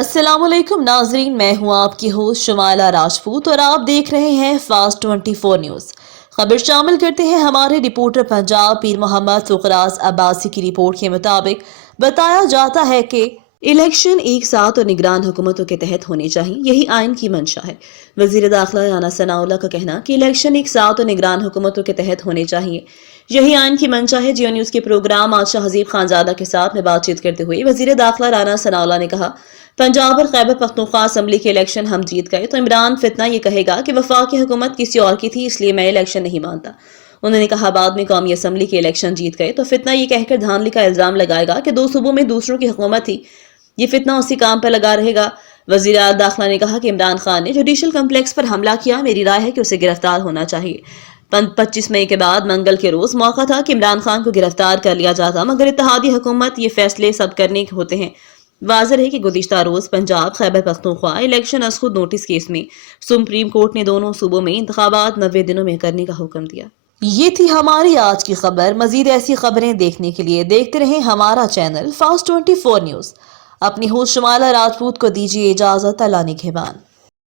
अस्सलाम वालेकुम नाजरीन, मैं हूं आपकी होस्ट शुमाइला राजपूत और आप देख रहे हैं फास्ट 24 न्यूज़। खबर शामिल करते हैं हमारे रिपोर्टर पंजाब पीर मोहम्मद फुकराज अब्बासी की रिपोर्ट के मुताबिक बताया जाता है कि इलेक्शन एक साथ और निगरान हुकूमतों के तहत होने चाहिए, यही आइन की मंशा है। वजीर दाखिला राना सनाउल्लाह का कहना कि इलेक्शन एक साथ और निगरान हुकूमतों के तहत होने चाहिए, यही आइन की मंशा है। जियो न्यूज के प्रोग्राम आज शाहजीब खानजादा के साथ में बातचीत करते हुए वजीर दाखिला राना सनाउल्लाह ने कहा, पंजाब और खैबर पख्तूनख्वा असम्बली के इलेक्शन हम जीत गए तो इमरान फितना ये कहेगा कि वफाकी हुकूमत किसी और की थी, इसलिए मैं इलेक्शन नहीं मानता। उन्होंने कहा, बाद में कौमी असम्बली के इलेक्शन जीत गए तो फितना ये कहकर धांधली का इल्जाम लगाएगा कि दो सूबों में दूसरों की हुकूमत थी, ये फितना उसी काम पर लगा रहेगा। वजीर दाखिला ने कहा कि इमरान खान ने जुडिशल कम्प्लेक्स पर हमला किया, मेरी राय है कि उसे गिरफ्तार होना चाहिए। 25 मई के बाद मंगल के रोज मौका था कि इमरान खान को गिरफ्तार कर लिया जाता, मगर इत्तेहादी हुकूमत ये फैसले सब करने के होते हैं। वाज़ेह है कि गुज़िश्ता रोज पंजाब खैबर पख्तूनख्वा इलेक्शन अज खुद नोटिस केस में सुप्रीम कोर्ट ने दोनों सूबों में इंतखाबात 90 दिनों में करने का हुक्म दिया। ये थी हमारी आज की खबर। मजीद ऐसी खबरें देखने के लिए देखते रहें हमारा चैनल फास्ट 24 न्यूज़। अपनी होस्ट शुमाइला राजपूत को दीजिए इजाजत। अल्लाह निगहबान।